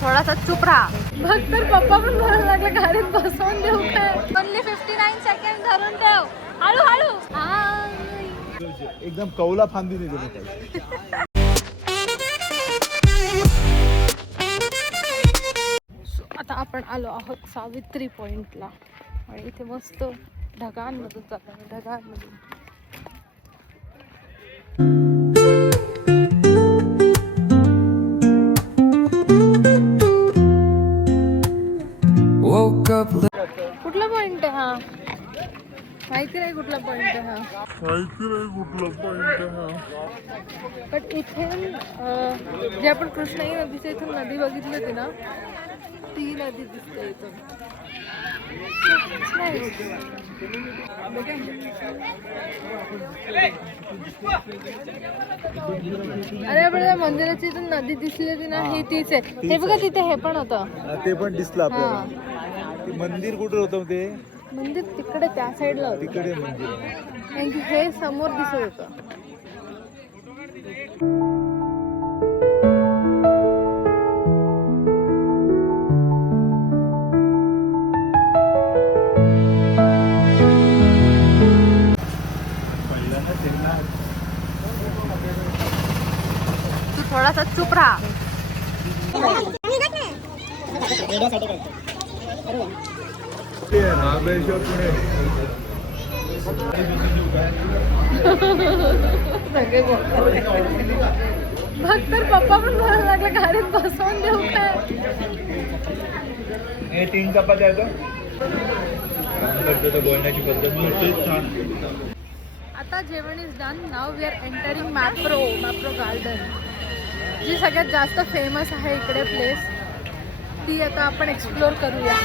थोडासा चुप राहा. बघ तर पप्पा पण बोलायला लागले गाडीत बसवून देऊ काय. ओनली 59 सेकंड धरून ठेव. हळू हळू. एकदम कौला फांदी नाही दिली. आता आपण आलो आहोत सावित्री पॉइंटला आणि इथे मस्त ढगांमधून जातो. ढगांमधून कुठला पॉइंट आहे हा? माहिती नाही कुठला पॉइंट आहे हा. पण इथे जे आपण कृष्णाई नदीच्या इथून नदी बघितली होती ना, ती नदी दिसते इथून. अरे आपल्याला मंदिराची इथून नदी दिसली होती ना, ही तीच आहे. हे बघा तिथे हे पण होतं. ते पण दिसलं आपल्याला. ते मंदिर कुठे होतं ते? मंदिर तिकडे त्या साईडला होतं. तिकडे मंदिर. आणि हे समोर दिसत होतं. तू थोडासा चुप राहा. महाबळेश्वर पुणे. बघ तर पप्पा पण बोलायला लागले गाडीत बसवून देऊ काय. हे 3 चपात्या आहेत. बोलण्याची पद्धत छान. आता जेवण is done. Now we are entering Mapro garden, जी सगळ्यात जास्त फेमस आहे इकडे प्लेस. ती आता आपण एक्सप्लोर करूया.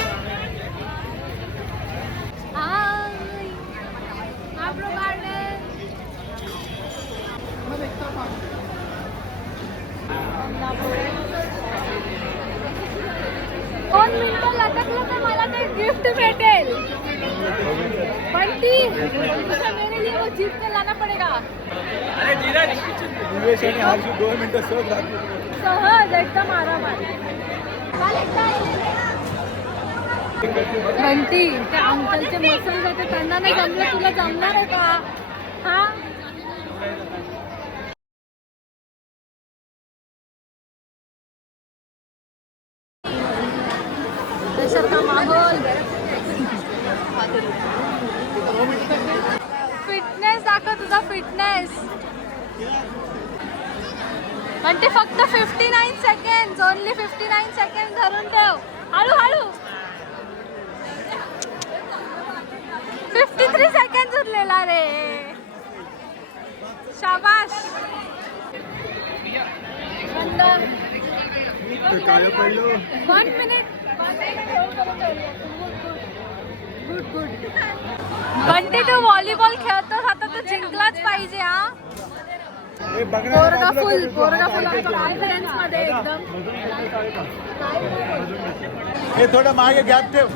मॅप्रो गार्डन. 2 मिनिटं लटकलं तर मला ते गिफ्ट भेटेल. पण ती मेरे लिए वो जीत कर लाना पडेगा. दिवेश आणि हर्षू 2 मिनिटं सहज लागतील. सहज एकदम आरामात. बंटी, त्या अंकलचे मसल जाते, त्यांना नाही जमलं, तुला जमणार आहे का? हा का माहोल. फिटनेस दाखव तुझा फिटनेस. म्हणते फक्त 59 सेकंड. ओनली 59 सेकंड धरून ठेव. हळू हळू. 53 सेकंड उरलेला रे. शाबाश. काय पडलो. 1 मिनिट. Good good. बंटी तू व्हॉलीबॉल खेळतोस आता, तू जिंकलाच पाहिजे. हा पोरगा फुल कॉन्फिडन्स मध्ये एकदम. हे थोडं मागे गॅप ठेव.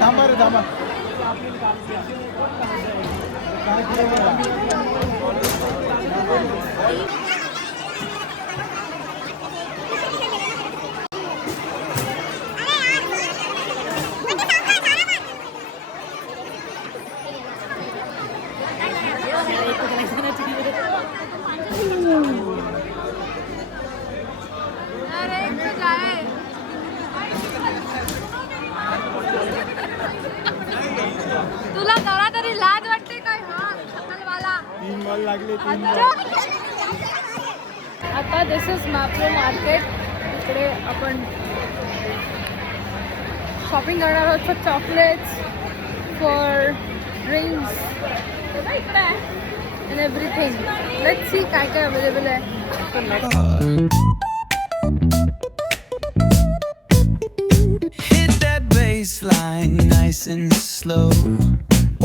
थांबा रे थांबा. तुला जरा तरी लाज वाटते काय? हा शकलवाला. 3 बॉल लागले. आता दिस इज मॅप्रो मार्केट. इकडे आपण शॉपिंग करणार आहोत फॉर चॉकलेट्स, फॉर ड्रिंक्स. इकडे आहे अँड एव्हरीथिंग. लेट्स सी काय काय अवेलेबल आहे. Line nice and slow.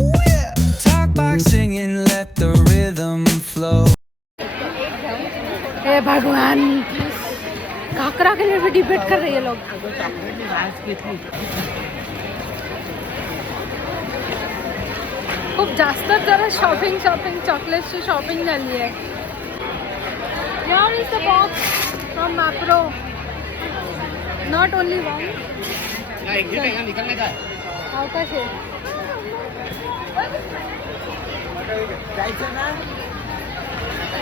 Ooh, yeah. Talk box singing, let the rhythm flow. हे भगवान, काकरा के लिए भी डिबेट कर रहे हैं लोग. खूप जास्तच जरा शॉपिंग चॉकलेट्सची शॉपिंग झाली आहे. Here is the box from Mapro. Not only one. अवकाश आहे.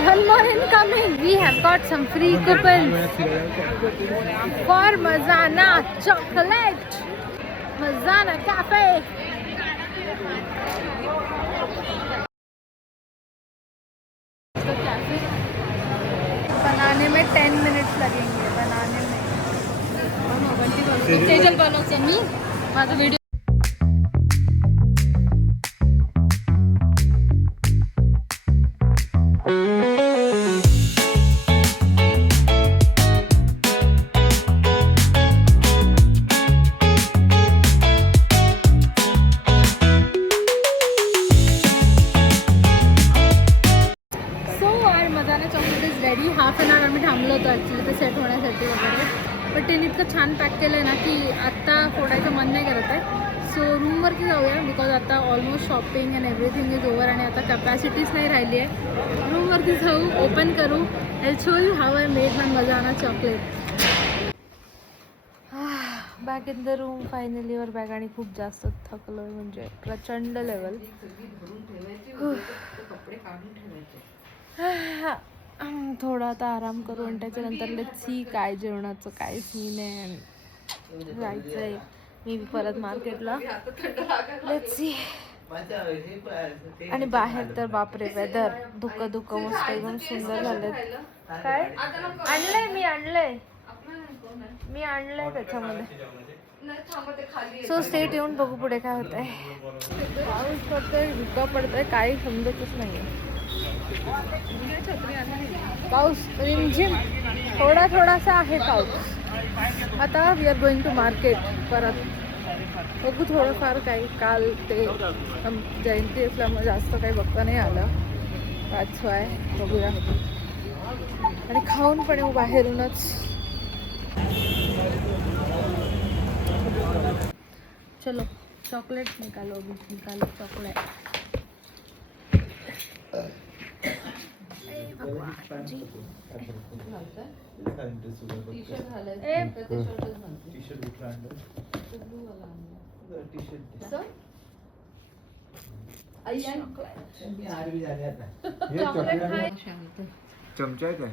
One more incoming. We have got some free coupons for Mazana chocolate. Mazana cafe. बनाने में 10 मिनट्स लगेंगे बनाने में. तेजल बनवते मी माझा video. Ready. Half an hour मी थांबलो होतो ॲक्च्युली ते सेट होण्यासाठी वगैरे. पण त्यांनी इतकं छान पॅक केलं आहे ना की आत्ता फोडायचं मन नाही करत आहे. सो रूमवरती जाऊया बिकॉज आता almost shopping and everything is over आणि आता कॅपॅसिटीच नाही राहिली आहे. रूमवरती जाऊ, ओपन करू, I show you how I made my मजाना chocolate. Back in the room finally. वर बॅग आणि खूप जास्त थकलो आहे म्हणजे प्रचंड लेवल. थोडा आता आराम करू आणि त्याच्यानंतर लेट्स सी काय जेवणाचं काय सीन आहे. जायचं आहे मी परत मार्केटला. Let's see. आणि बाहेर तर बापरे वेदर धुकं मस्त एकदम सुंदर झालं. काय आणलंय मी आणलंय त्याच्यामध्ये. सो स्टेट येऊन बघू पुढे काय होत आहे. पाऊस पडतोय, धुकं पडतोय, काही समजतच नाही. पाऊस रिमझिम थोडासा आहे पाऊस. आता we are going to market परत. बघू थोडंफार काही. काल ते जयंती असल्यामुळे जास्त काही बघता नाही आलं. That's why. बघूया आणि खाऊन पण येऊ बाहेरूनच. चलो चॉकलेट निकालो चॉकलेट. चमचा आहे काय?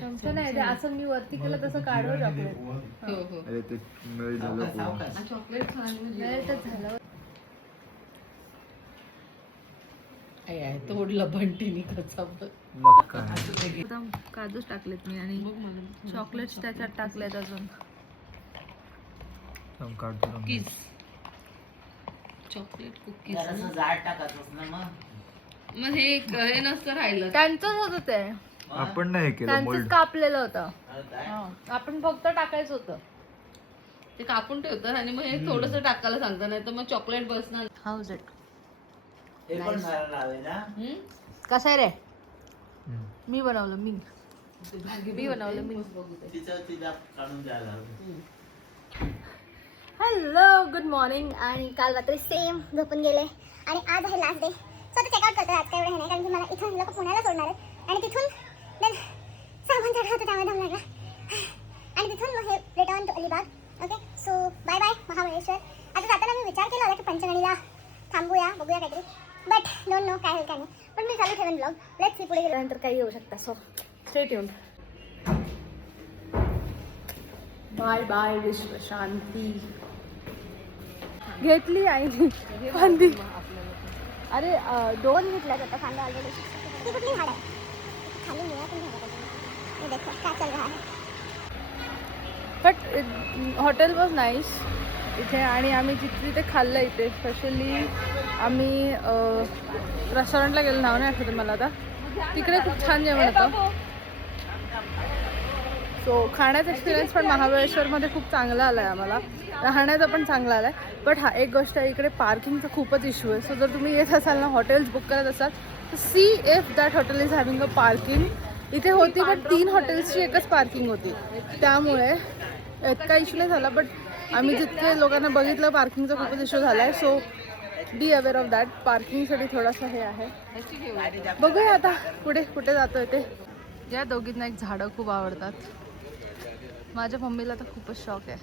चमचा नाही ते असं मी वरती केलं तसं काढव चॉकलेट. अरे ते मेल्ट झालं. चॉकलेट मेल्टच झालं. तोडलं बंटीनी एकदम. काजूच टाकलेत मी आणि चॉकलेट्स त्याच्यात टाकलेत अजून. चॉकलेट कुकीज मग हे नसतं राहिलं. त्यांचंच होतं ते. आपण नाही केलं, त्यांचंच कापलेलं होतं. आपण फक्त टाकायचं होतं. ते कापून ठेवतात आणि मग हे थोडंसं टाकायला सांगतात, नाही तर मग चॉकलेट बसणार. House it? कसं आहे रे? मी बनवलं. Hello good morning. आणि काल रात्री सेम झोपून गेले आणि आज आहे लास्ट डे. सो आता चेकआउट करतो. आज काय एवढं नाही कारण की मला इथून लोक पुण्याला सोडणार आहेत आणि तिथून देन सामान चढलं होतं त्यामुळे दम लागला आणि तिथून मग हे return to Alibag. Okay so bye bye Mahabaleshwar. आता जाताना मी विचार केला होता की पंचगणीला थांबूया, बघूया काहीतरी, बट डोंट नो काय होईल काय नाही. पण मी चालू ठेवेन ब्लॉग. लेट्स सी पुढे गेल्यानंतर काही येऊ शकता. So stay tuned. Bye bye Vishwa Shanti. घेतली आईने फांदी. अरे 2 घेतल्यात आता फांद्या ऑलरेडी. ती कुठली झाड आहे? खाली मुळा पण झाला पाहिजे. ये देखो क्या चल रहा है. बट हॉटेल वॉज नाईस इथे. आणि आम्ही जिथे खाल्लं इथे स्पेशली आम्ही रेस्टॉरंटला गेलो. नाव नाही आठवतं मला आता. तिकडे खूप छान जेवण होतं. सो खाण्याचा एक्सपिरियन्स पण महाबळेश्वरमध्ये खूप चांगला आला आहे आम्हाला. राहण्याचा पण चांगला आला आहे. बट हा एक गोष्ट आहे, इकडे पार्किंगचा खूपच इश्यू आहे. सो जर तुम्ही येत असाल ना, हॉटेल्स बुक करत असाल तर see if that hotel is having a parking. इथे होती बट 3 हॉटेल्सची एकच पार्किंग होती, त्यामुळे इतका इश्यू नाही झाला. बट आम्ही जितके लोकांना बघितलं पार्किंगचा खूपच इश्यू झाला आहे. So be aware of that. पार्किंगसाठी थोडासा हे आहे. बघूया आता पुढे कुठे जातोय ते. या दोघींना एक झाडं खूप आवडतात. माझ्या मम्मीला तर खूपच शौक आहे.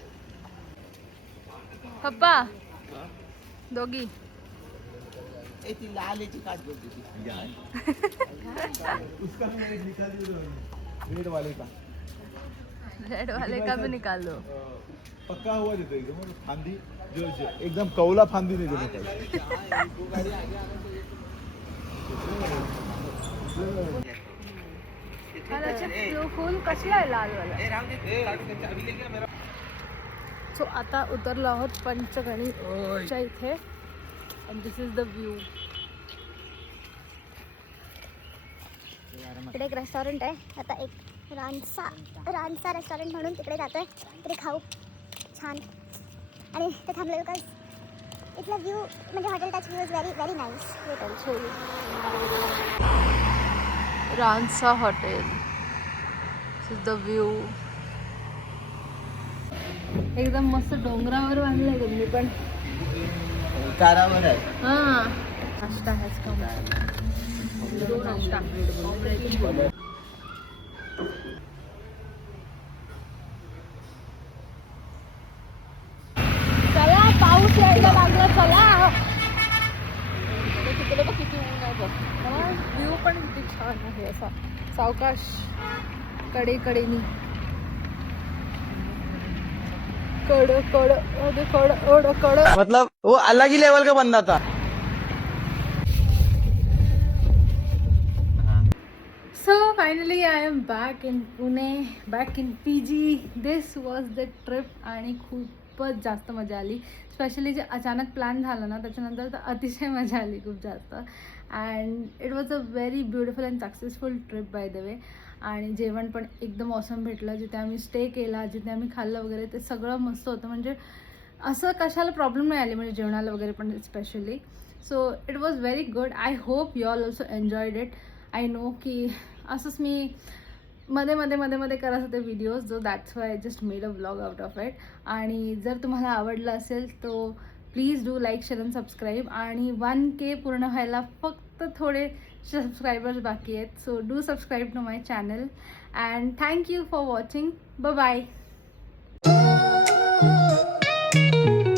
पप्पा दोघी रेड वाले का रेड वाले का भी निकाल दो. पक्का हुआ देतो एकदम फांदी जो एकदम कौला फांदी नाही देतो. फुल कसला आहे लाल वाला. सो आता उतरलो आहोत पंचगणीच्या इथे. And this is the view. इकडे एक रेस्टॉरंट आहे. आता एक रानसा रेस्टॉरंट म्हणून तिकडे जातोय. तिकडे खाऊ छान. आणि ते थांबलो बिकॉज इथला व्ह्यू म्हणजे hotel touch view is very very nice. Wait I'll show you. Ransa hotel. This is the view. एकदम मस्त डोंगरावर बांधलंय तुम्ही पण. कारावर आहे. हां नाश्ता आहेच का नाश्ता. चला पाऊस यायला लागला. चला तिकडे बघ किती ऊन आहे बघ. व्ह्यू पण किती छान आहे असा सावकाश कडेकडेनी. कड कड ओड कड ओड कड. मतलब वो अलग ही लेवल का बंदा था. So finally I am back in Pune, back in PG. This was the trip आणि खूपच जास्त मजा आली. स्पेशली जे अचानक प्लॅन झालं ना त्याच्यानंतर तर अतिशय मजा आली खूप जास्त. And it was a very beautiful and successful trip by the way. आणि जेवण पण एकदम ऑसम भेटलं. जिथे आम्ही स्टे केला, जिथे आम्ही खाल्लं वगैरे ते सगळं मस्त होतं. म्हणजे असं कशाला प्रॉब्लेम नाही आली म्हणजे जेवणाला वगैरे पण specially. So it was very good. I hope you all also enjoyed it. I know की असंच मी मध्ये करत होते व्हिडिओज. जो that's why I just made a vlog out of it. आणि जर तुम्हाला आवडलं असेल तो please do like share and subscribe. आणि 1K पूर्ण व्हायला फक्त थोडे सबस्क्रायबर्स बाकी आहेत. So do subscribe to my channel and thank you for watching. Bye.